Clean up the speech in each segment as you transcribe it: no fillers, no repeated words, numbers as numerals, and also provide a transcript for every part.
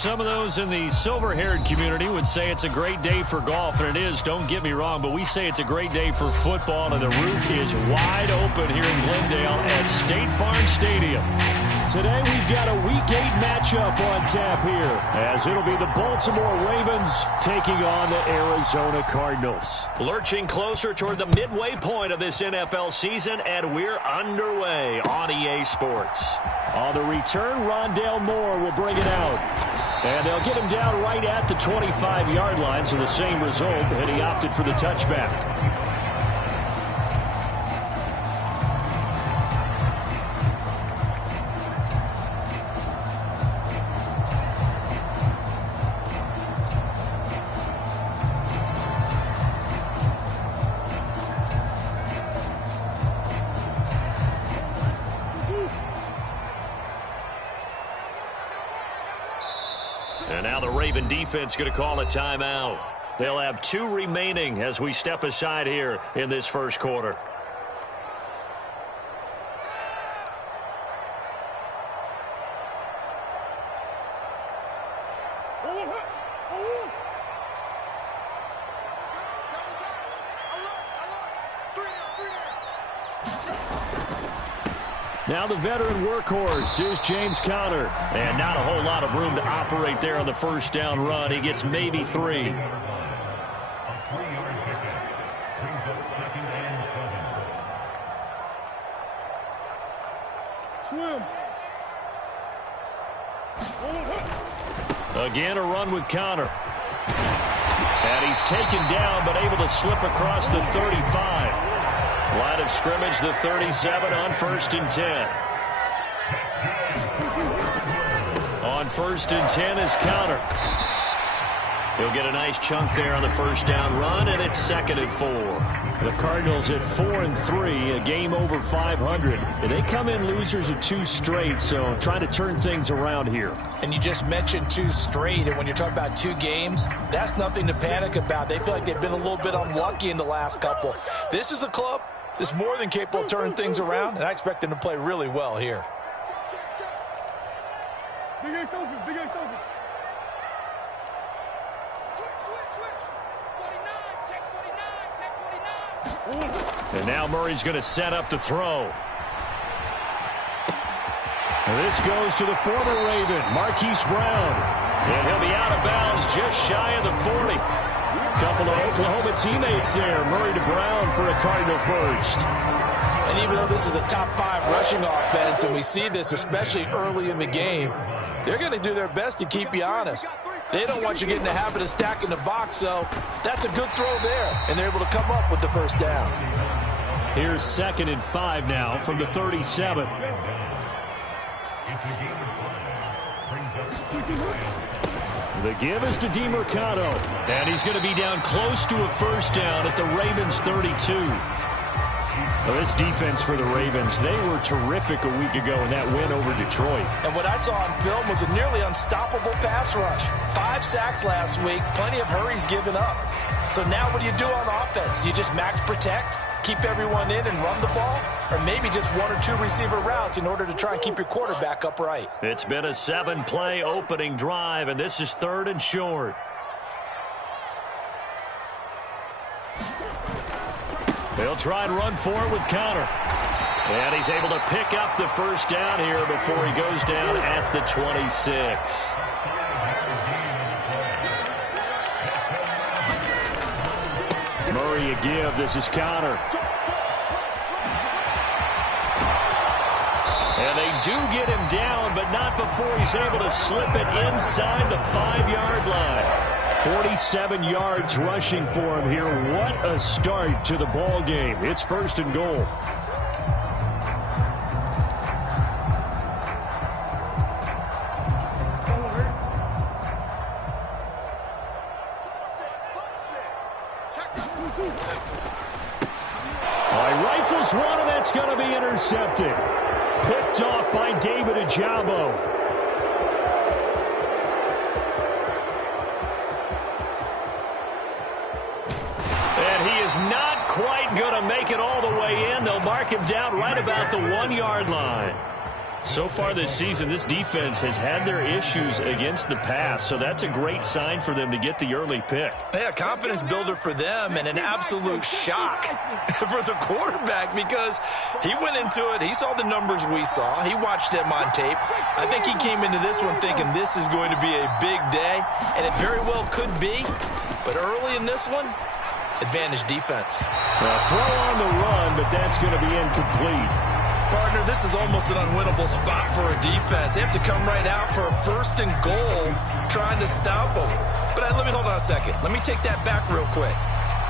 Some of those in the silver-haired community would say it's a great day for golf, and it is, don't get me wrong, but we say it's a great day for football, and the roof is wide open here in Glendale at State Farm Stadium. Today we've got a Week 8 matchup on tap here, as it'll be the Baltimore Ravens taking on the Arizona Cardinals. Lurching closer toward the midway point of this NFL season, and we're underway on EA Sports. On the return, Rondale Moore will bring it out. And they'll get him down right at the 25-yard line, so the same result, and he opted for the touchback. And now the Raven defense going to call a timeout. They'll have 2 remaining as we step aside here in this first quarter. Now the veteran workhorse is James Conner. And not a whole lot of room to operate there on the first down run. He gets maybe 3. Swim. Again, a run with Conner. And he's taken down, but able to slip across the 35. Line of scrimmage, the 37 on 1st and 10. On 1st and 10 is Conner. He'll get a nice chunk there on the first down run, and it's 2nd and 4. The Cardinals at 4-3, a game over 500. And they come in losers of 2 straight, so trying to turn things around here. And you just mentioned 2 straight, and when you're talking about 2 games, that's nothing to panic about. They feel like they've been a little bit unlucky in the last couple. This is a club that's more than capable of turning things around, and I expect them to play really well here. Big Ace open, Big Ace open. And now Murray's going to set up to throw. This goes to the former Raven, Marquise Brown. And he'll be out of bounds just shy of the 40. Couple of Oklahoma teammates there. Murray to Brown for a Cardinal first. And even though this is a top 5 rushing offense, and we see this especially early in the game, they're going to do their best to keep you honest. They don't want you getting the habit of stacking the box, so that's a good throw there. And they're able to come up with the first down. Here's 2nd and 5 now from the 37. The give is to DiMercado. And he's going to be down close to a first down at the Ravens 32. Well, this defense for the Ravens, they were terrific a week ago in that win over Detroit. And what I saw on film was a nearly unstoppable pass rush. 5 sacks last week, plenty of hurries given up. So now what do you do on offense? You just max protect, keep everyone in and run the ball? Or maybe just 1 or 2 receiver routes in order to try and keep your quarterback upright? It's been a 7-play opening drive, and this is 3rd and short. They'll try and run for it with Conner. And he's able to pick up the first down here before he goes down at the 26. Murray a give. This is Conner. And they do get him down, but not before he's able to slip it inside the 5-yard line. 47 yards rushing for him here. What a start to the ball game. It's 1st and goal. Rifles one, and that's going to be intercepted. Picked off by David Ojabo. Not quite going to make it all the way in. They'll mark him down right about the 1-yard line. So far this season, this defense has had their issues against the pass, so that's a great sign for them to get the early pick. Yeah, confidence builder for them and an absolute shock for the quarterback because he went into it. He saw the numbers we saw. He watched them on tape. I think he came into this one thinking this is going to be a big day, and it very well could be. But early in this one, advantage defense. Throw on the run, but that's going to be incomplete. Partner, this is almost an unwinnable spot for a defense. They have to come right out for a 1st and goal trying to stop them. But let me hold on a second. Let me take that back real quick.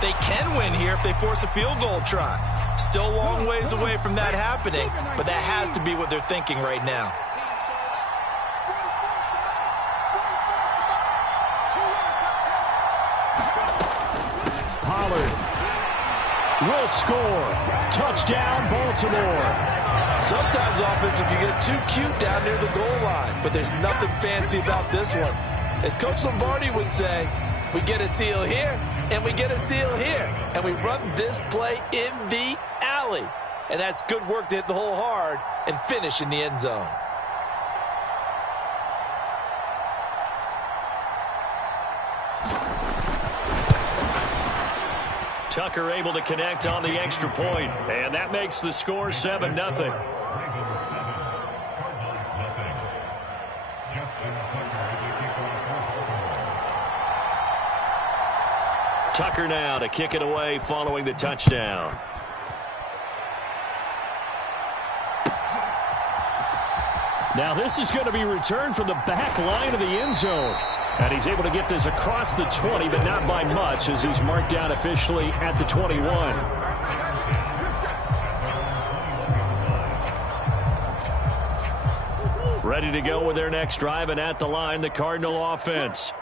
They can win here if they force a field goal try. Still a long ways away from that happening, but that has to be what they're thinking right now. Pollard will score. Touchdown, Baltimore. Sometimes offensive can get too cute down near the goal line, but there's nothing fancy about this one. As Coach Lombardi would say, we get a seal here, and we get a seal here, and we run this play in the alley. And that's good work to hit the hole hard and finish in the end zone. Tucker able to connect on the extra point, and that makes the score 7-0. Tucker now to kick it away following the touchdown. Now this is going to be returned from the back line of the end zone. And he's able to get this across the 20, but not by much as he's marked down officially at the 21. Ready to go with their next drive, and at the line, the Cardinal offense.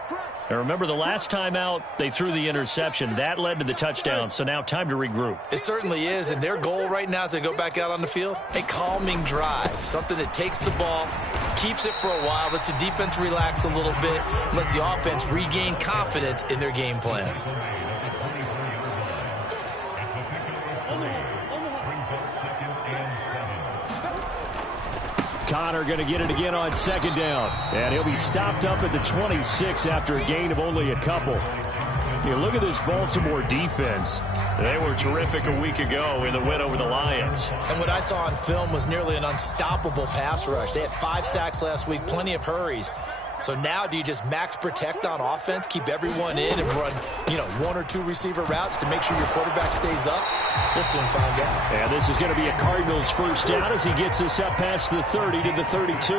Now remember, the last time out, they threw the interception. That led to the touchdown, so now time to regroup. It certainly is, and their goal right now as they go back out on the field, a calming drive, something that takes the ball, keeps it for a while, lets the defense relax a little bit, and lets the offense regain confidence in their game plan. Connor going to get it again on 2nd down. And he'll be stopped up at the 26 after a gain of only a couple. You look at this Baltimore defense. They were terrific a week ago in the win over the Lions. And what I saw on film was nearly an unstoppable pass rush. They had 5 sacks last week, plenty of hurries. So now do you just max protect on offense, keep everyone in and run, 1 or 2 receiver routes to make sure your quarterback stays up? We'll soon find out. And this is going to be a Cardinals first down as he gets this up past the 30 to the 32.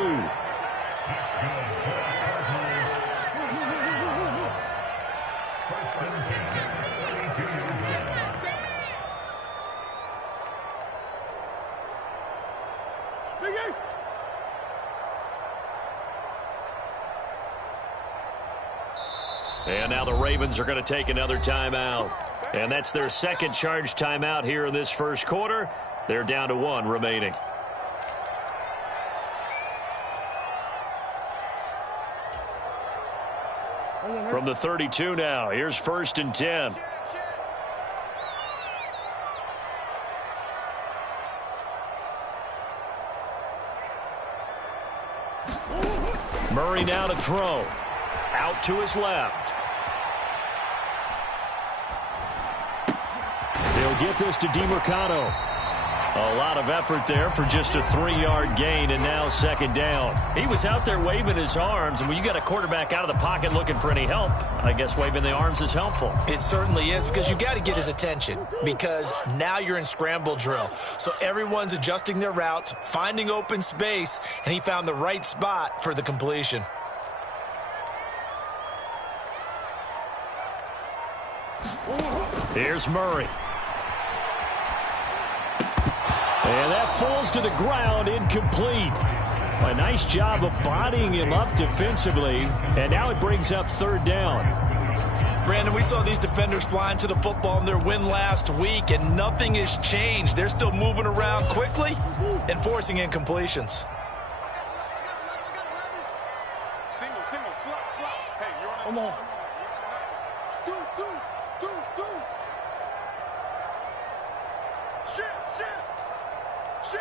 And now the Ravens are going to take another timeout. And that's their second charge timeout here in this first quarter. They're down to 1 remaining. From the 32 now, here's 1st and 10. Murray now to throw. Out to his left. He'll get this to DeMarcano. A lot of effort there for just a 3-yard gain, and now 2nd down. He was out there waving his arms, and when you got a quarterback out of the pocket looking for any help, I guess waving the arms is helpful. It certainly is, because you got to get his attention, because now you're in scramble drill. So everyone's adjusting their routes, finding open space, and he found the right spot for the completion. Here's Murray. And that falls to the ground, incomplete. A nice job of bodying him up defensively, and now it brings up 3rd down. Brandon, we saw these defenders flying to the football in their win last week, and nothing has changed. They're still moving around quickly and forcing incompletions. Single, slot. Hey, you're on. Come on. Deuce. Shit.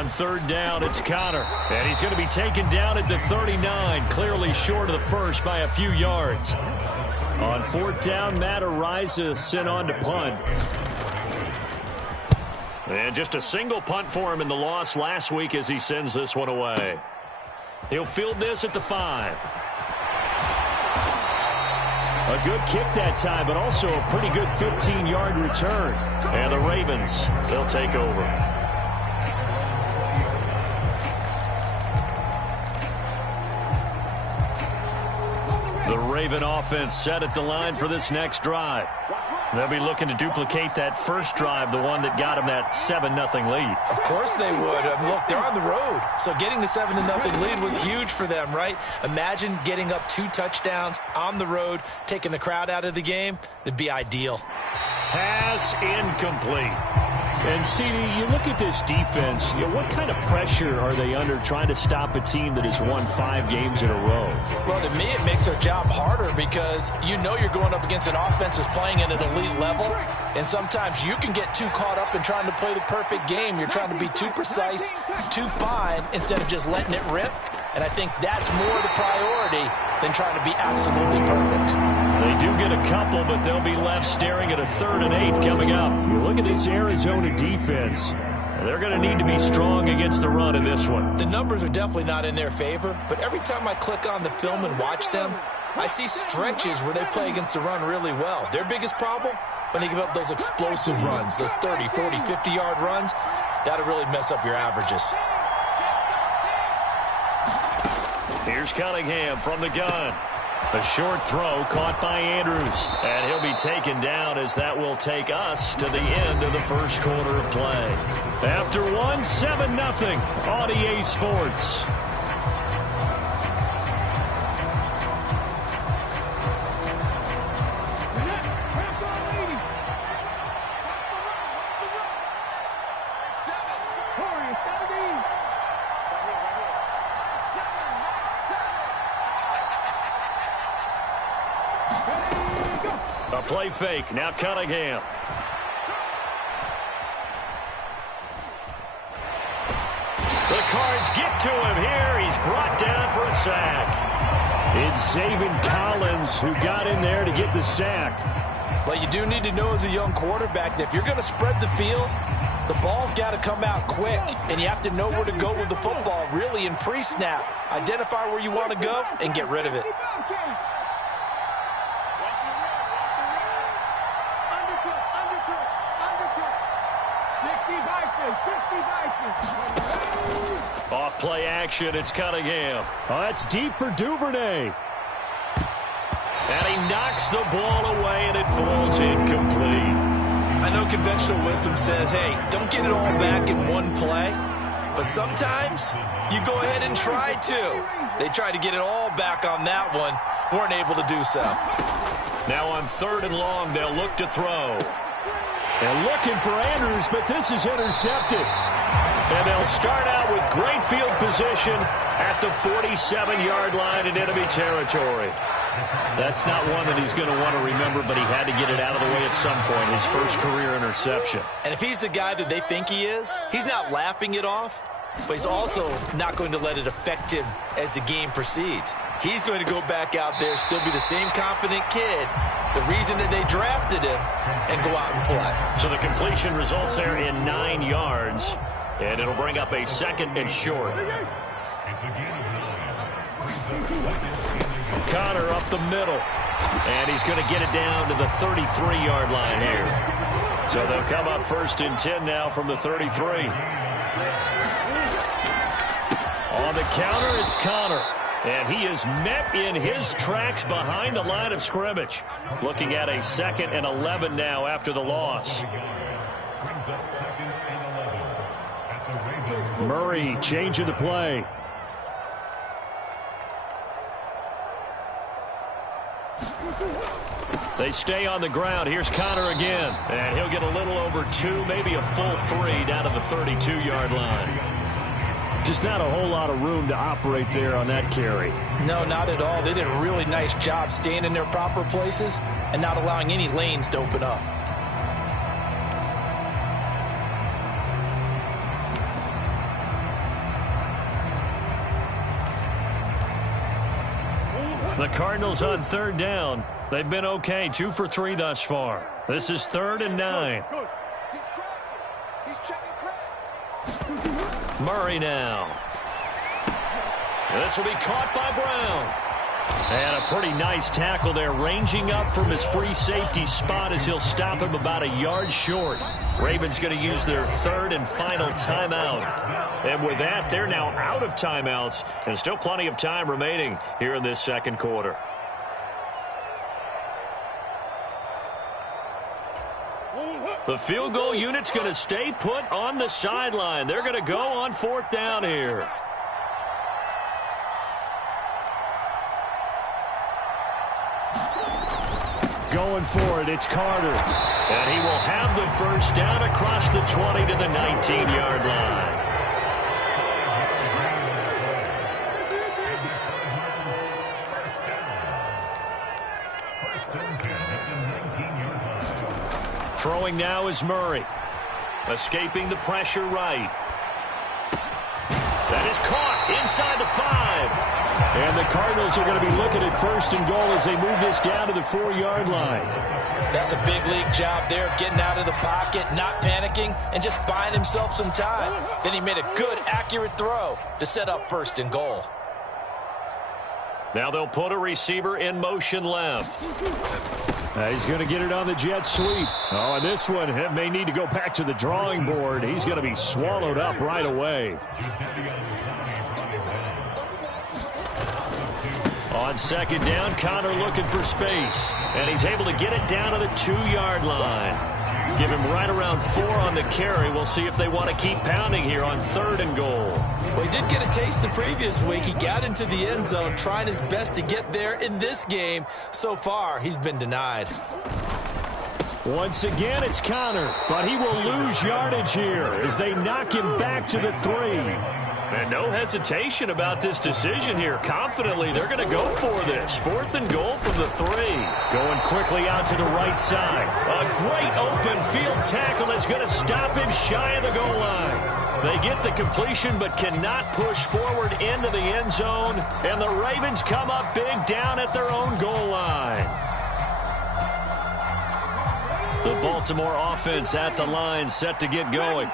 on third down, it's Conner. And he's going to be taken down at the 39, clearly short of the first by a few yards. On fourth down, Matt Araiza sent on to punt. And just a single punt for him in the loss last week as he sends this one away. He'll field this at the 5. A good kick that time, but also a pretty good 15-yard return. And the Ravens, they'll take over. The Raven offense set at the line for this next drive. They'll be looking to duplicate that first drive, the one that got them that 7-0 lead. Of course they would. Look, they're on the road. So getting the 7-0 lead was huge for them, right? Imagine getting up 2 touchdowns on the road, taking the crowd out of the game. It'd be ideal. Pass incomplete. And, CD, you look at this defense, what kind of pressure are they under trying to stop a team that has won 5 games in a row? Well, to me, it makes their job harder because you know you're going up against an offense that's playing at an elite level, and sometimes you can get too caught up in trying to play the perfect game. You're trying to be too precise, too fine, instead of just letting it rip, and I think that's more the priority than trying to be absolutely perfect. They do get a couple, but they'll be left staring at a 3rd and 8 coming up. You look at this Arizona defense. They're going to need to be strong against the run in this one. The numbers are definitely not in their favor, but every time I click on the film and watch them, I see stretches where they play against the run really well. Their biggest problem, when they give up those explosive runs, those 30, 40, 50-yard runs, that'll really mess up your averages. Here's Cunningham from the gun. A short throw caught by Andrews. And he'll be taken down as that will take us to the end of the first quarter of play. After 7-0 on EA Sports. A play fake. Now Cunningham. The Cards get to him here. He's brought down for a sack. It's Zaven Collins who got in there to get the sack. But you do need to know as a young quarterback that if you're going to spread the field, the ball's got to come out quick, and you have to know where to go with the football really in pre-snap. Identify where you want to go and get rid of it. Off play action, it's Cunningham. Oh, that's deep for Duvernay. And he knocks the ball away, and it falls incomplete. I know conventional wisdom says, hey, don't get it all back in one play. But sometimes you go ahead and try to. They tried to get it all back on that one. Weren't able to do so. Now on 3rd and long, they'll look to throw. They're looking for Andrews, but this is intercepted. And they'll start out with great field position at the 47-yard line in enemy territory. That's not one that he's going to want to remember, but he had to get it out of the way at some point, his first career interception. And if he's the guy that they think he is, he's not laughing it off, but he's also not going to let it affect him as the game proceeds. He's going to go back out there, still be the same confident kid, the reason that they drafted him, and go out and play. So the completion results there in 9 yards, and it'll bring up a 2nd and short. Conner up the middle, and he's going to get it down to the 33-yard line here. So they'll come up 1st and 10 now from the 33. On the counter, it's Conner. And he is met in his tracks behind the line of scrimmage. Looking at a 2nd and 11 now after the loss. Murray changing the play. They stay on the ground. Here's Conner again. And he'll get a little over 2, maybe a full 3 down to the 32-yard line. Just not a whole lot of room to operate there on that carry. No, not at all. They did a really nice job staying in their proper places and not allowing any lanes to open up. The Cardinals on third down. They've been okay, 2 for 3 thus far. This is 3rd and 9. He's checking crowd. Murray now. This will be caught by Brown. And a pretty nice tackle there, ranging up from his free safety spot as he'll stop him about a yard short. Ravens going to use their 3rd and final timeout. And with that, they're now out of timeouts, and still plenty of time remaining here in this second quarter. The field goal unit's going to stay put on the sideline. They're going to go on 4th down here. Going for it, it's Carter. And he will have the first down across the 20 to the 19-yard line. Throwing now is Murray. Escaping the pressure right. That is caught inside the 5. And the Cardinals are going to be looking at 1st and goal as they move this down to the 4-yard line. That's a big league job there, getting out of the pocket, not panicking, and just buying himself some time. Then he made a good, accurate throw to set up 1st and goal. Now they'll put a receiver in motion left. He's going to get it on the jet sweep. Oh, and this one may need to go back to the drawing board. He's going to be swallowed up right away. On 2nd down, Connor looking for space. And he's able to get it down to the 2-yard line. Give him right around 4 on the carry. We'll see if they want to keep pounding here on 3rd and goal. Well, he did get a taste the previous week. He got into the end zone, trying his best to get there in this game. So far, he's been denied. Once again, it's Connor, but he will lose yardage here as they knock him back to the 3. And no hesitation about this decision here. Confidently, they're going to go for this. 4th and goal from the 3. Going quickly out to the right side. A great open field tackle that's going to stop him shy of the goal line. They get the completion but cannot push forward into the end zone. And the Ravens come up big down at their own goal line. The Baltimore offense at the line, set to get going.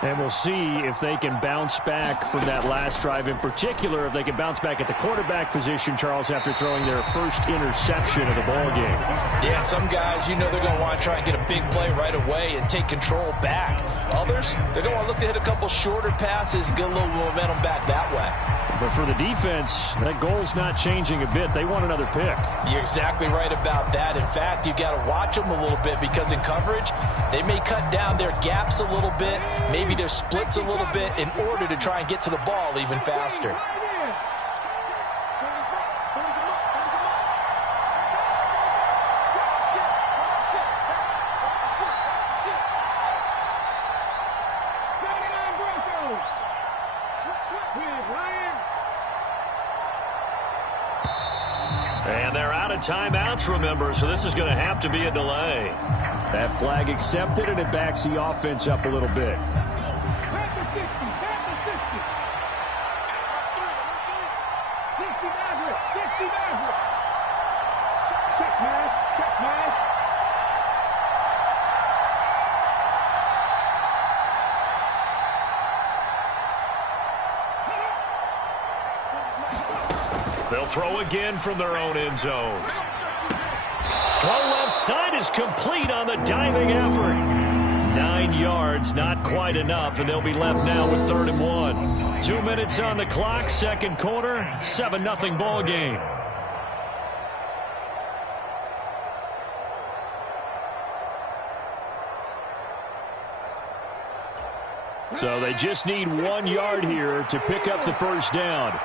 And we'll see if they can bounce back from that last drive, in particular, if they can bounce back at the quarterback position, Charles, after throwing their first interception of the ball game. Yeah, some guys, you know they're going to want to try and get a big play right away and take control back. Others, they're going to want to look to hit a couple shorter passes, get a little momentum back that way. But for the defense, that goal's not changing a bit. They want another pick. You're exactly right about that. In fact, you got to watch them a little bit because in coverage, they may cut down their gaps a little bit, maybe their splits a little bit in order to try and get to the ball even faster. And they're out of timeouts, remember, so this is going to have to be a delay. That flag accepted, and it backs the offense up a little bit. They'll throw again from their own end zone. Throw left side is complete on the diving effort. 9 yards, not quite enough, and they'll be left now with 3rd and 1. 2 minutes on the clock, second quarter, 7-0 ball game. So they just need 1 yard here to pick up the first down.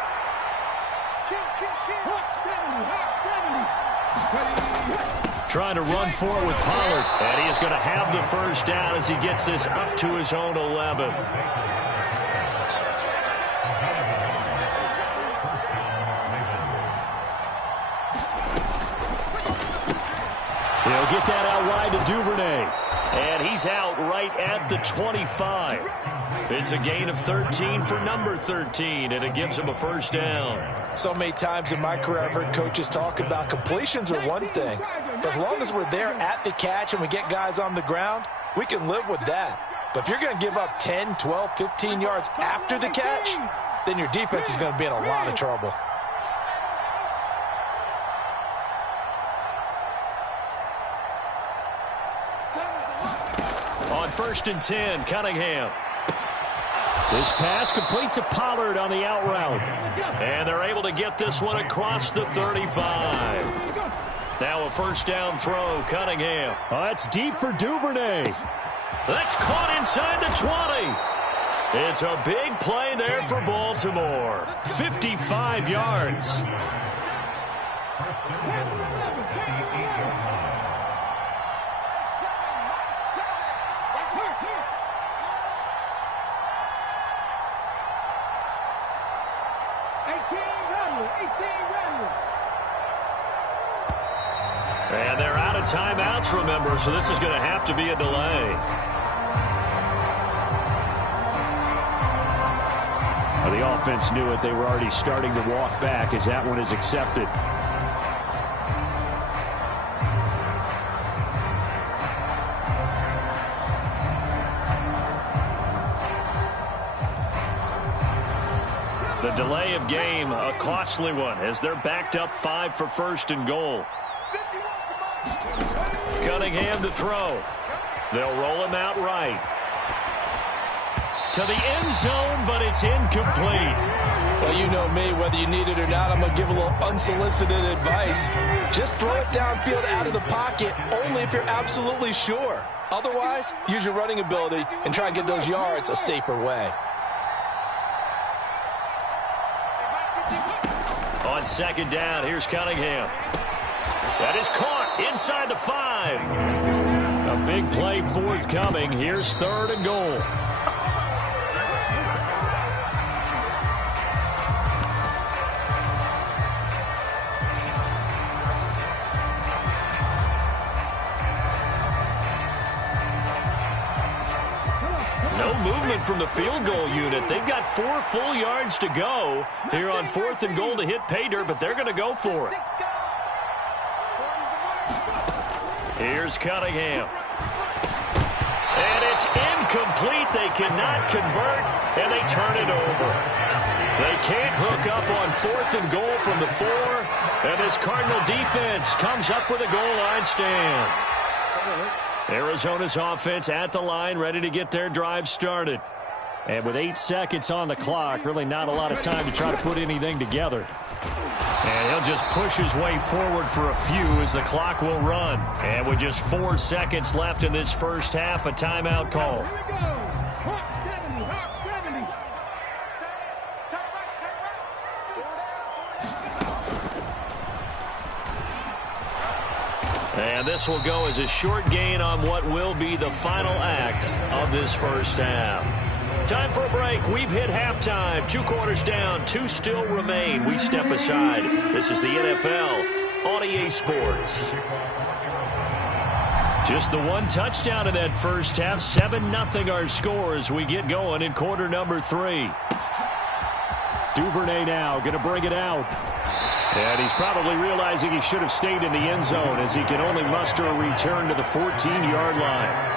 Trying to run forward with Pollard. And he is going to have the first down as he gets this up to his own 11. He'll get that out wide to Duvernay. And he's out right at the 25. It's a gain of 13 for number 13, and it gives him a first down. So many times in my career, I've heard coaches talk about completions are one thing. But as long as we're there at the catch and we get guys on the ground, we can live with that. But if you're going to give up 10, 12, 15 yards after the catch, then your defense is going to be in a lot of trouble. On 1st and 10, Cunningham. This pass complete to Pollard on the out route. And they're able to get this one across the 35. Now a first down throw, Cunningham. Oh, that's deep for Duvernay. That's caught inside the 20. It's a big play there for Baltimore. 55 yards. And they're out of timeouts, remember, so this is going to have to be a delay. Well, the offense knew it. They were already starting to walk back as that one is accepted. The delay of game, a costly one, as they're backed up 5 for 1st and goal. Cunningham to throw. They'll roll him out right. To the end zone, but it's incomplete. Well, you know me, whether you need it or not, I'm going to give a little unsolicited advice. Just throw it downfield out of the pocket, only if you're absolutely sure. Otherwise, use your running ability and try and get those yards a safer way. On 2nd down, here's Cunningham. That is caught inside the 5. A big play forthcoming. Here's 3rd and goal. No movement from the field goal unit. They've got 4 full yards to go here on 4th and goal to hit pay dirt, but they're going to go for it. Here's Cunningham. And it's incomplete. They cannot convert, and they turn it over. They can't hook up on 4th and goal from the 4, and this Cardinal defense comes up with a goal line stand. Arizona's offense at the line, ready to get their drive started. And with 8 seconds on the clock, really not a lot of time to try to put anything together. And he'll just push his way forward for a few as the clock will run. And with just 4 seconds left in this first half, a timeout call. And this will go as a short gain on what will be the final act of this first half. Time for a break. We've hit halftime. 2 quarters down. 2 still remain. We step aside. This is the NFL on EA Sports. Just the 1 touchdown in that first half. 7-0 our score as we get going in quarter number 3. Duvernay now going to bring it out. And he's probably realizing he should have stayed in the end zone as he can only muster a return to the 14-yard line.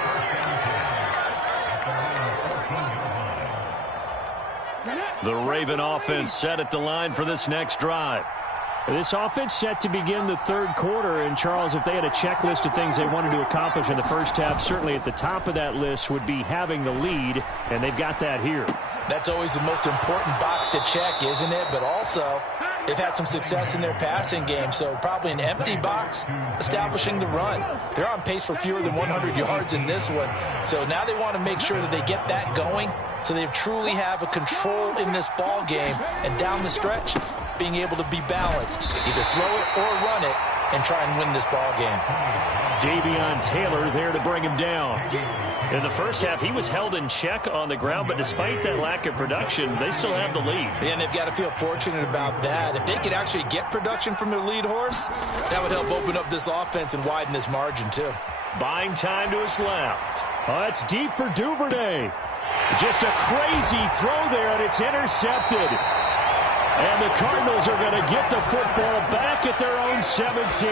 The Raven offense set at the line for this next drive. This offense set to begin the 3rd quarter. And, Charles, if they had a checklist of things they wanted to accomplish in the first half, certainly at the top of that list would be having the lead, and they've got that here. That's always the most important box to check, isn't it? But also, they've had some success in their passing game, so probably an empty box establishing the run. They're on pace for fewer than 100 yards in this one, so now they want to make sure that they get that going so they truly have a control in this ball game. And down the stretch, being able to be balanced, either throw it or run it, and try and win this ball game. Davion Taylor there to bring him down. In the first half, he was held in check on the ground, but despite that lack of production, they still have the lead. And they've got to feel fortunate about that. If they could actually get production from their lead horse, that would help open up this offense and widen this margin too. Buying time to his left. It's deep for Duvernay. Just a crazy throw there, and it's intercepted. And the Cardinals are going to get the football back at their own 17.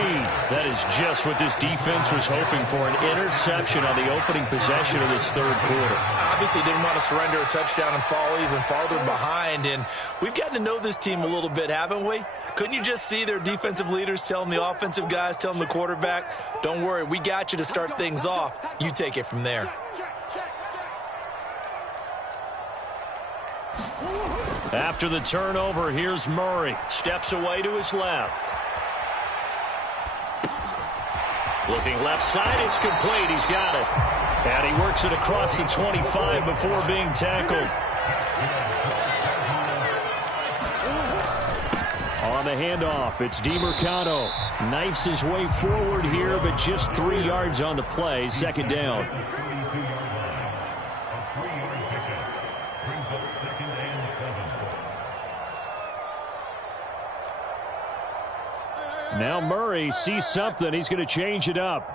That is just what this defense was hoping for, an interception on the opening possession of this third quarter. Obviously didn't want to surrender a touchdown and fall even farther behind. And we've gotten to know this team a little bit, haven't we? Couldn't you just see their defensive leaders telling the offensive guys, telling the quarterback, don't worry, we got you to start things off. You take it from there. After the turnover, here's Murray. Steps away to his left. Looking left side, it's complete. He's got it. And he works it across the 25 before being tackled. On the handoff, it's DeMercado. Knifes his way forward here, but just 3 yards on the play. Second down. Now Murray sees something. He's going to change it up.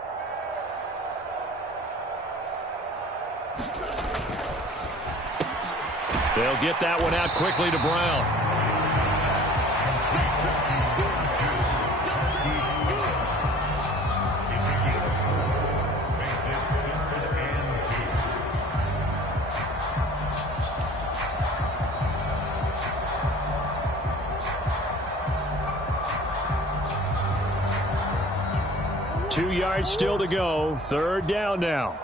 They'll get that one out quickly to Brown. Two yards still to go. Third down now.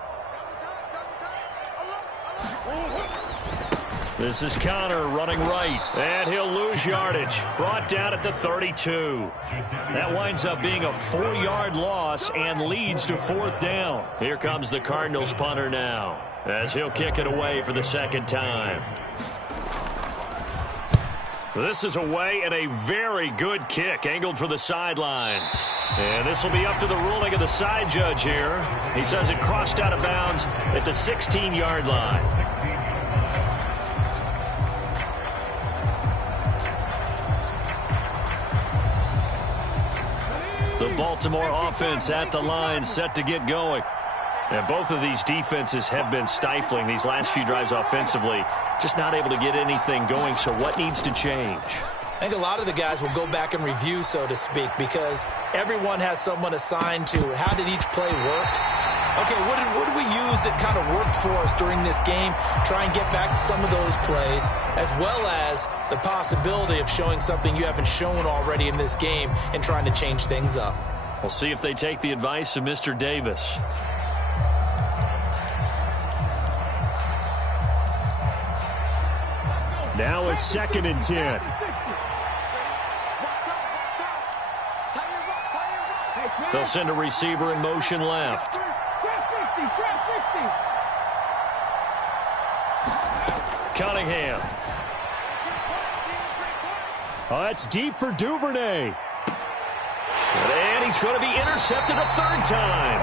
This is Connor running right, and he'll lose yardage. Brought down at the 32. That winds up being a 4-yard loss and leads to fourth down. Here comes the Cardinals punter now, as he'll kick it away for the second time. This is away, and a very good kick, angled for the sidelines. And this will be up to the ruling of the side judge here. He says it crossed out of bounds at the 16-yard line. The Baltimore offense at the line, set to get going. And both of these defenses have been stifling these last few drives offensively. Just not able to get anything going, so what needs to change? I think a lot of the guys will go back and review, so to speak, because everyone has someone assigned to how did each play work. Okay, what did we use that kind of worked for us during this game? Try and get back to some of those plays, as well as the possibility of showing something you haven't shown already in this game and trying to change things up. We'll see if they take the advice of Mr. Davis. Now a 2nd and 10. They'll send a receiver in motion left. Cunningham. It's deep for Duvernay. And he's going to be intercepted a third time.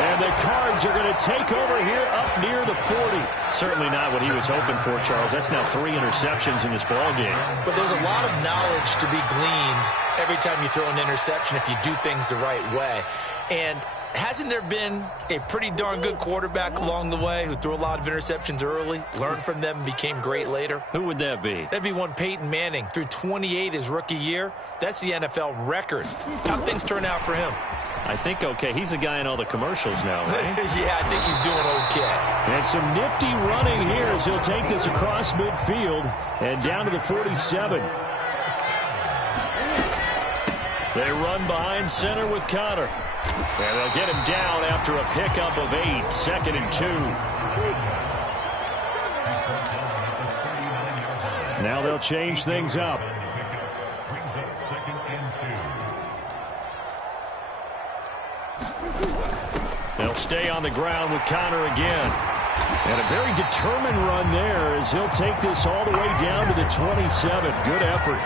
And the Cards are going to take over here up near the 40. Certainly not what he was hoping for, Charles. That's now 3 interceptions in this ball game. But there's a lot of knowledge to be gleaned every time you throw an interception if you do things the right way. And hasn't there been a pretty darn good quarterback along the way who threw a lot of interceptions early, learned from them, and became great later? Who would that be? That'd be one Peyton Manning. Threw 28 his rookie year. That's the NFL record. How'd things turn out for him? I think okay. He's a guy in all the commercials now, right? Yeah, I think he's doing okay. And some nifty running here as he'll take this across midfield and down to the 47. They run behind center with Connor. And they'll get him down after a pickup of 8. 2nd and 2. Now they'll change things up. They'll stay on the ground with Connor again. And a very determined run there as he'll take this all the way down to the 27. Good effort.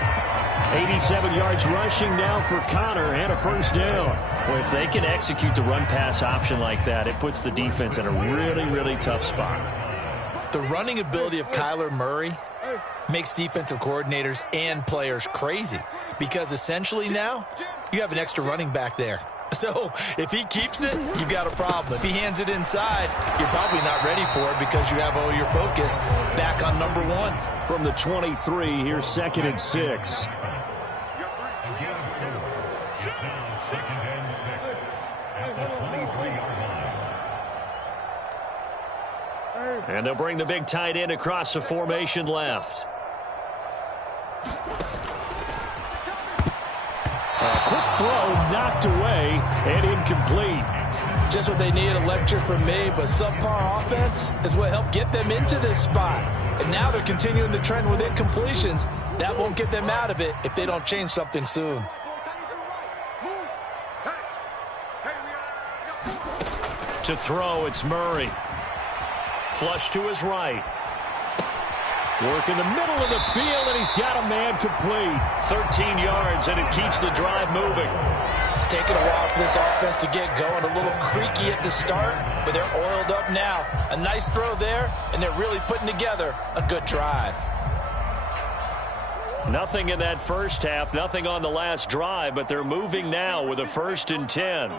87 yards rushing now for Connor and a first down. Well, if they can execute the run-pass option like that, it puts the defense in a really, really tough spot. The running ability of Kyler Murray makes defensive coordinators and players crazy because essentially now you have an extra running back there. So if he keeps it, you've got a problem. If he hands it inside, you're probably not ready for it because you have all your focus back on number one. From the 23, here's 2nd and 6. And they'll bring the big tight end across the formation left. A quick throw knocked away and incomplete. Just what they need, a lecture from me, but subpar offense is what helped get them into this spot. And now they're continuing the trend with incompletions. That won't get them out of it if they don't change something soon. To throw, it's Murray. Flush to his right. Work in the middle of the field, and he's got a man complete. 13 yards, and it keeps the drive moving. It's taken a while for this offense to get going. A little creaky at the start, but they're oiled up now. A nice throw there, and they're really putting together a good drive. Nothing in that first half, nothing on the last drive, but they're moving now with a 1st and 10.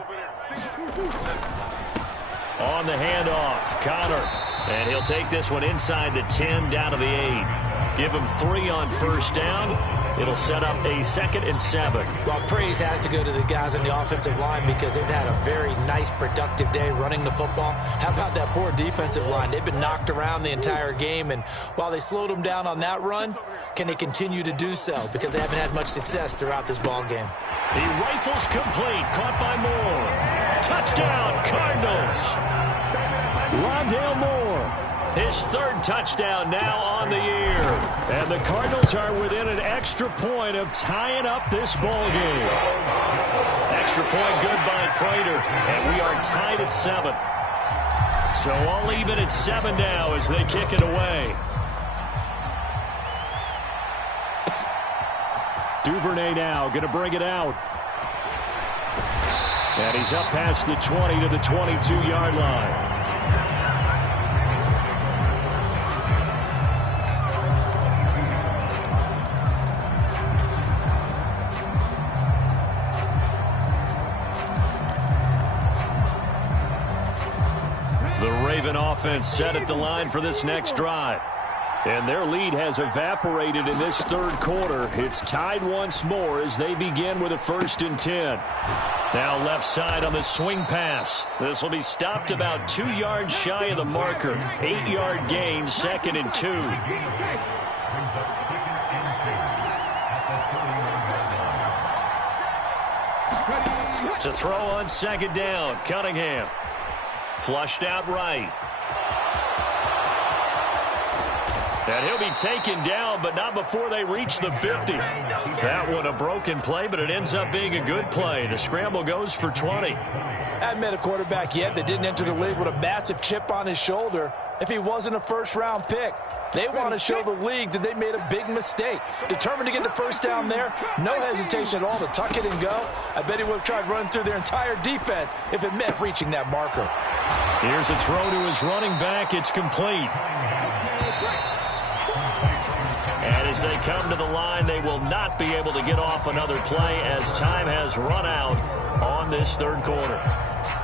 On the handoff, Connor. And he'll take this one inside the 10, down to the 8. Give him 3 on first down. It'll set up a 2nd and 7. Well, praise has to go to the guys on the offensive line because they've had a very nice, productive day running the football. How about that poor defensive line? They've been knocked around the entire game, and while they slowed them down on that run, can they continue to do so? Because they haven't had much success throughout this ball game. The rifle's complete, caught by Moore. Touchdown, Cardinals. Rondale Moore, his 3rd touchdown now on the year. And the Cardinals are within an extra point of tying up this ball game. Extra point good by Prater, and we are tied at 7. So all even at 7 now as they kick it away. Duvernay now going to bring it out. And he's up past the 20 to the 22-yard line. Offense set at the line for this next drive. And their lead has evaporated in this 3rd quarter. It's tied once more as they begin with a 1st and 10. Now left side on the swing pass. This will be stopped about 2 yards shy of the marker. 8-yard gain, 2nd and 2. To throw on 2nd down, Cunningham. Flushed out right. And he'll be taken down, but not before they reach the 50. That one a broken play, but it ends up being a good play. The scramble goes for 20. I haven't met a quarterback yet that didn't enter the league with a massive chip on his shoulder if he wasn't a first-round pick. They want to show the league that they made a big mistake. Determined to get the first down there, no hesitation at all to tuck it and go. I bet he would have tried running through their entire defense if it meant reaching that marker. Here's a throw to his running back. It's complete. And as they come to the line, they will not be able to get off another play as time has run out on this 3rd quarter.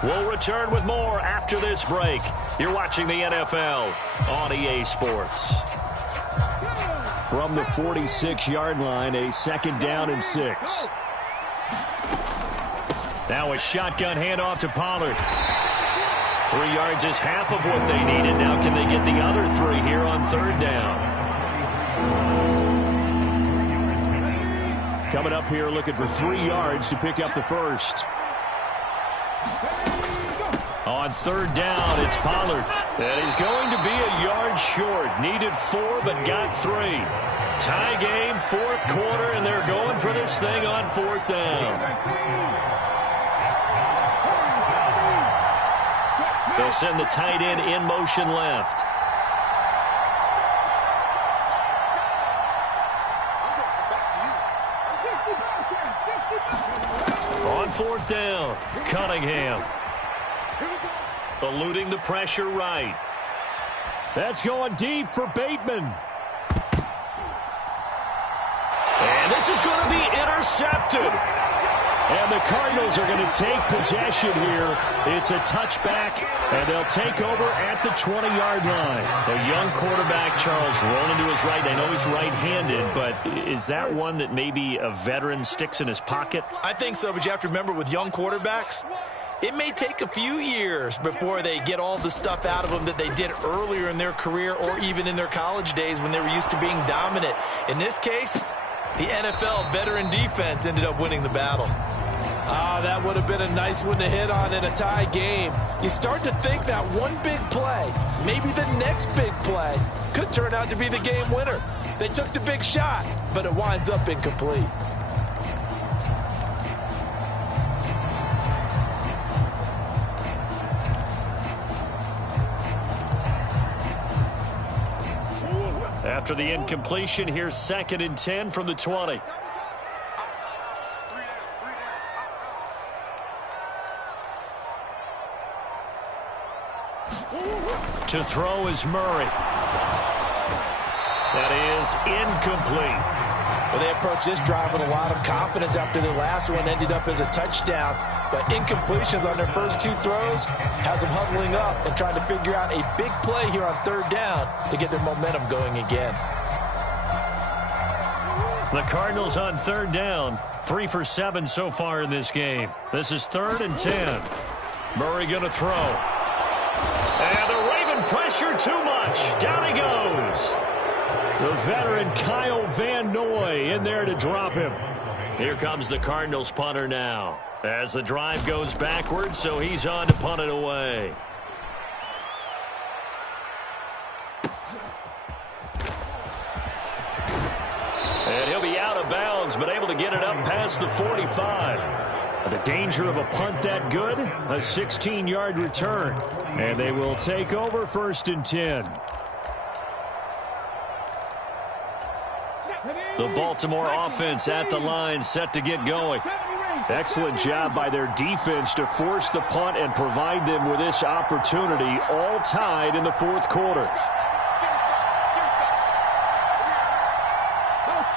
We'll return with more after this break. You're watching the NFL on EA Sports. From the 46-yard line, a 2nd down and 6. Now a shotgun handoff to Pollard. 3 yards is half of what they needed. Now can they get the other 3 here on 3rd down? Coming up here looking for 3 yards to pick up the 1st. On 3rd down, it's Pollard. And he's going to be a yard short. Needed 4, but got 3. Tie game, 4th quarter, and they're going for this thing on 4th down. They'll send the tight end in motion left. 4th down. Cunningham. Eluding the pressure right. That's going deep for Bateman. And this is going to be intercepted. And the Cardinals are going to take possession here. It's a touchback, and they'll take over at the 20-yard line. A young quarterback, Charles, rolling to his right. I know he's right-handed, but is that one that maybe a veteran sticks in his pocket? I think so, but you have to remember with young quarterbacks, it may take a few years before they get all the stuff out of them that they did earlier in their career or even in their college days when they were used to being dominant. In this case, the NFL veteran defense ended up winning the battle. That would have been a nice one to hit on in a tie game. You start to think that one big play, maybe the next big play, could turn out to be the game winner. They took the big shot, but it winds up incomplete. After the incompletion, here's 2nd and 10 from the 20. To throw is Murray. That is incomplete. Well, they approached this drive with a lot of confidence after their last one ended up as a touchdown. But incompletions on their first 2 throws has them huddling up and trying to figure out a big play here on 3rd down to get their momentum going again. The Cardinals on 3rd down, 3 for 7 so far in this game. This is 3rd and 10. Murray going to throw. And the Raven pressure too much. Down he goes. The veteran Kyle Van Noy in there to drop him. Here comes the Cardinals punter now. As the drive goes backwards, so he's on to punt it away. And he'll be out of bounds, but able to get it up past the 45. The danger of a punt that good, a 16-yard return. And they will take over 1st and 10. The Baltimore offense at the line, set to get going. Excellent job by their defense to force the punt and provide them with this opportunity, all tied in the 4th quarter.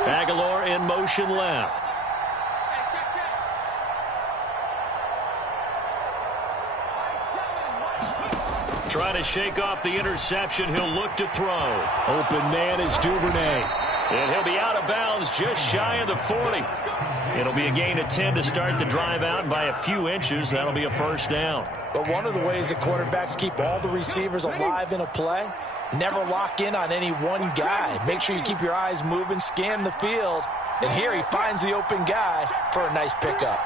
Aguilar in motion left. Trying to shake off the interception. He'll look to throw. Open man is Duvernay. And he'll be out of bounds just shy of the 40. It'll be a gain of 10 to start the drive out by a few inches. That'll be a 1st down. But one of the ways that quarterbacks keep all the receivers alive in a play, never lock in on any one guy. Make sure you keep your eyes moving, scan the field. And here he finds the open guy for a nice pickup.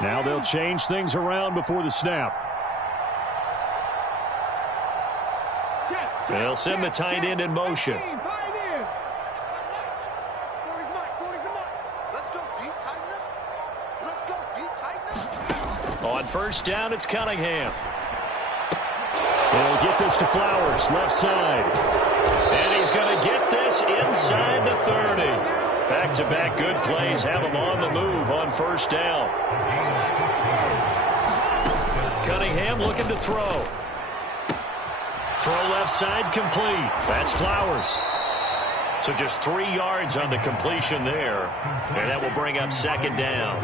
Now they'll change things around before the snap. They'll send the tight end in motion. On 1st down, it's Cunningham. They'll get this to Flowers, left side. And he's going to get this inside the 30. Back-to-back good plays have him on the move on 1st down. Cunningham looking to throw. Throw left side complete. That's Flowers. So just 3 yards on the completion there. And that will bring up 2nd down.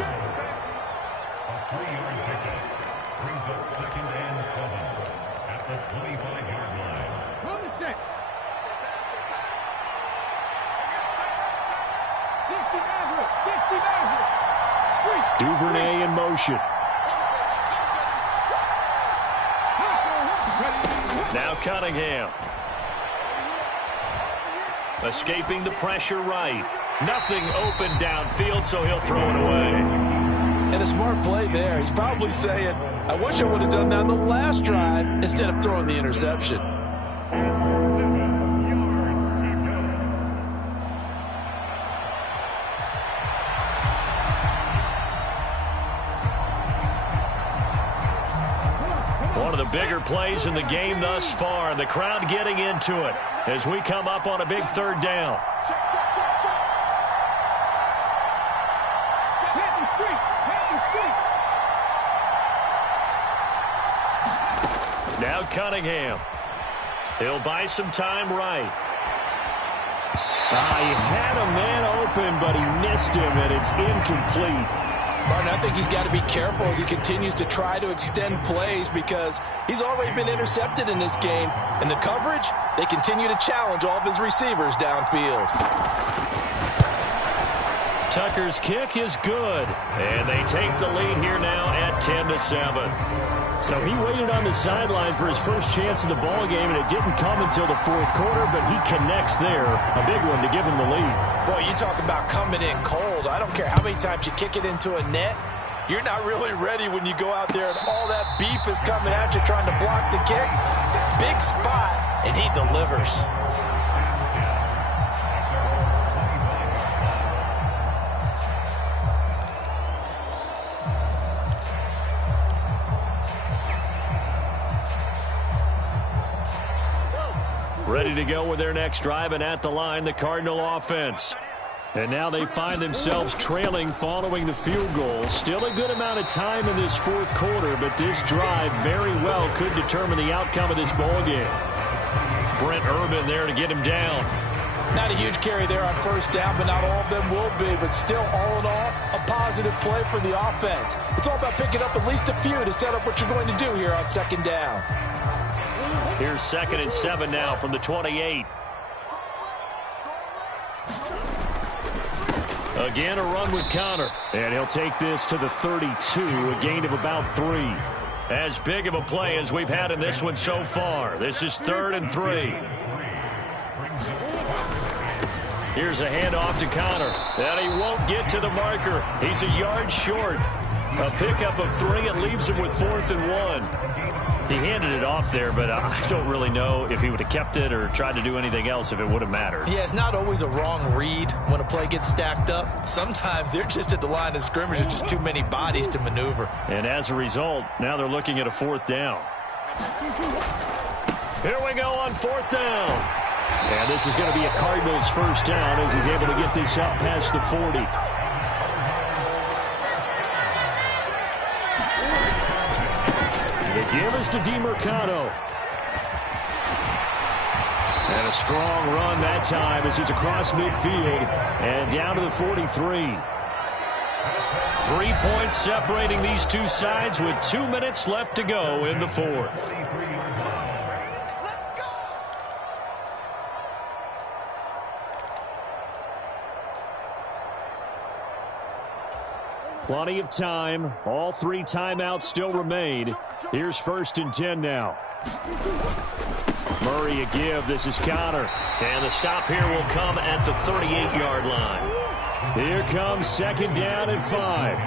Duvernay in motion. Now Cunningham. Escaping the pressure right. Nothing open downfield, so he'll throw it away. And a smart play there. He's probably saying, I wish I would have done that on the last drive instead of throwing the interception. One of the bigger plays in the game thus far, and the crowd getting into it. as we come up on a big third down. Now Cunningham. He'll buy some time right. He had a man open, but he missed him, and it's incomplete. Martin, I think he's got to be careful as he continues to try to extend plays because he's already been intercepted in this game. And the coverage, they continue to challenge all of his receivers downfield. Tucker's kick is good, and they take the lead here now at 10-7. So he waited on the sideline for his first chance in the ball game, and it didn't come until the fourth quarter, but he connects there. A big one to give him the lead. Boy, you talk about coming in cold. I don't care how many times you kick it into a net. You're not really ready when you go out there and all that beef is coming at you trying to block the kick. Big spot, and he delivers. Ready to go with their next drive, and at the line, the Cardinal offense. And now they find themselves trailing following the field goal. Still a good amount of time in this fourth quarter, but this drive very well could determine the outcome of this ball game. Brent Urban there to get him down. Not a huge carry there on first down, but not all of them will be. But still, all in all, a positive play for the offense. It's all about picking up at least a few to set up what you're going to do here on second down. Here's 2nd and 7 now from the 28. Again, a run with Conner. And he'll take this to the 32, a gain of about 3. As big of a play as we've had in this one so far. This is 3rd and 3. Here's a handoff to Conner. And he won't get to the marker. He's a yard short. A pickup of 3. It leaves him with 4th and 1. He handed it off there, but I don't really know if he would have kept it or tried to do anything else if it would have mattered. Yeah, it's not always a wrong read when a play gets stacked up. Sometimes they're just at the line of scrimmage. There's just too many bodies to maneuver. And as a result, now they're looking at a 4th down. Here we go on 4th down. And this is going to be a Cardinals first down as he's able to get this up past the 40. The give is to DeMercado. And a strong run that time as he's across midfield and down to the 43. 3 points separating these two sides with 2 minutes left to go in the fourth. Plenty of time. All 3 timeouts still remain. Here's 1st and 10 now. Murray a give. This is Conner. And the stop here will come at the 38-yard line. Here comes 2nd down and 5.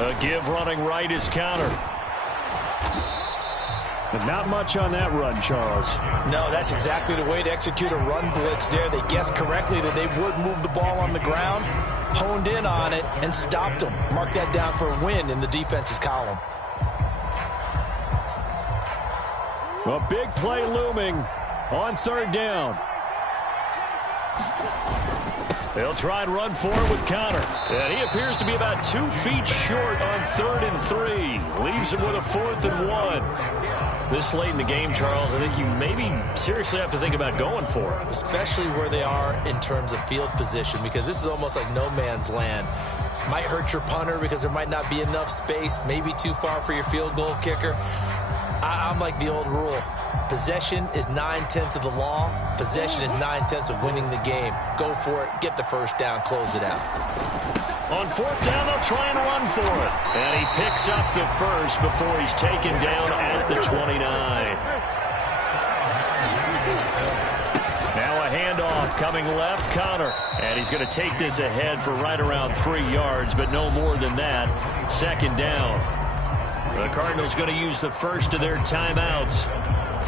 A give running right is Conner. But not much on that run, Charles. No, that's exactly the way to execute a run blitz there. They guessed correctly that they would move the ball on the ground, honed in on it, and stopped them. Mark that down for a win in the defense's column. A big play looming on 3rd down. They'll try and run forward with Conner. And he appears to be about 2 feet short on 3rd and 3. Leaves him with a 4th and 1. This late in the game, Charles, I think you maybe seriously have to think about going for it. Especially where they are in terms of field position, because this is almost like no man's land. Might hurt your punter because there might not be enough space, maybe too far for your field goal kicker. I'm like the old rule. Possession is 9/10 of the law. Possession is 9/10 of winning the game. Go for it. Get the first down. Close it out. On 4th down, they'll try and run for it. And he picks up the first before he's taken down at the 29. Now a handoff coming left, Conner. And he's going to take this ahead for right around 3 yards, but no more than that. 2nd down. The Cardinals going to use the first of their timeouts,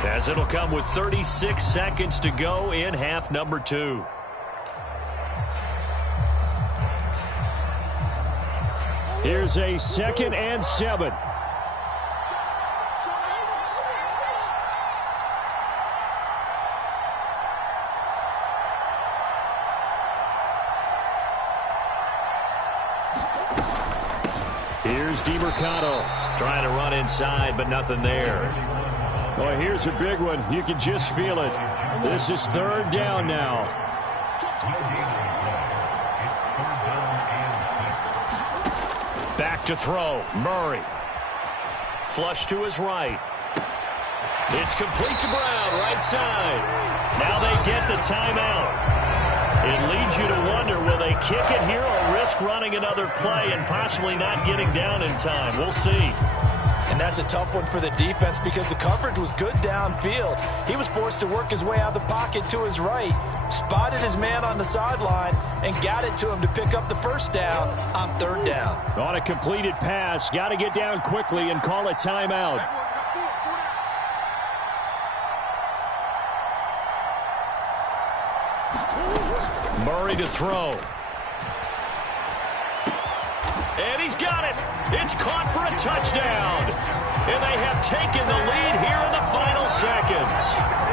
as it'll come with 36 seconds to go in half number 2. Here's a 2nd and 7. Here's DeMercado trying to run inside, but nothing there. Well, here's a big one. You can just feel it. This is 3rd down now. Back to throw. Murray. Flush to his right. It's complete to Brown, right side. Now they get the timeout. It leads you to wonder, will they kick it here or risk running another play and possibly not getting down in time? We'll see. And that's a tough one for the defense because the coverage was good downfield. He was forced to work his way out of the pocket to his right, spotted his man on the sideline, and got it to him to pick up the 1st down on 3rd down. On a completed pass, got to get down quickly and call a timeout. Murray to throw. And he's got it. It's caught for a touchdown. And they have taken the lead here in the final seconds.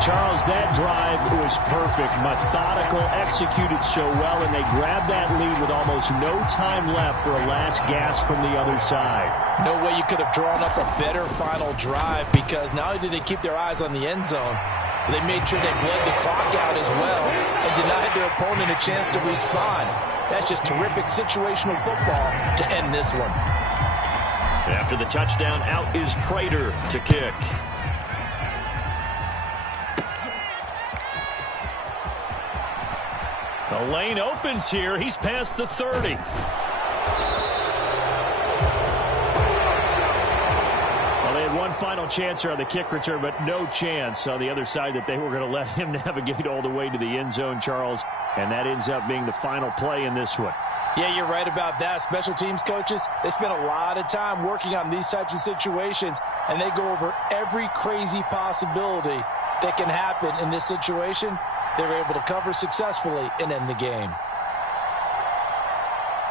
Charles, that drive was perfect. Methodical, executed so well, and they grabbed that lead with almost no time left for a last gasp from the other side. No way you could have drawn up a better final drive because not only did they keep their eyes on the end zone, but they made sure they bled the clock out as well and denied their opponent a chance to respond. That's just terrific situational football to end this one. After the touchdown, out is Prater to kick. The lane opens here. He's past the 30. Well, they had one final chance here on the kick return, but no chance on the other side that they were going to let him navigate all the way to the end zone, Charles. And that ends up being the final play in this one. Yeah, you're right about that. Special teams coaches, they spend a lot of time working on these types of situations, and they go over every crazy possibility that can happen in this situation. They were able to cover successfully and end the game.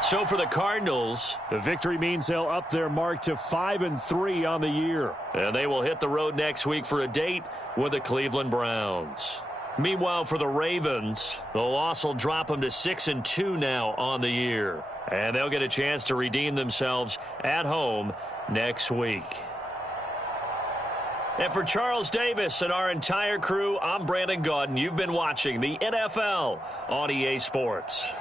So for the Cardinals, the victory means they'll up their mark to 5-3 on the year. And they will hit the road next week for a date with the Cleveland Browns. Meanwhile, for the Ravens, the loss will drop them to 6-2 now on the year. And they'll get a chance to redeem themselves at home next week. And for Charles Davis and our entire crew, I'm Brandon Gaudin. You've been watching the NFL on EA Sports.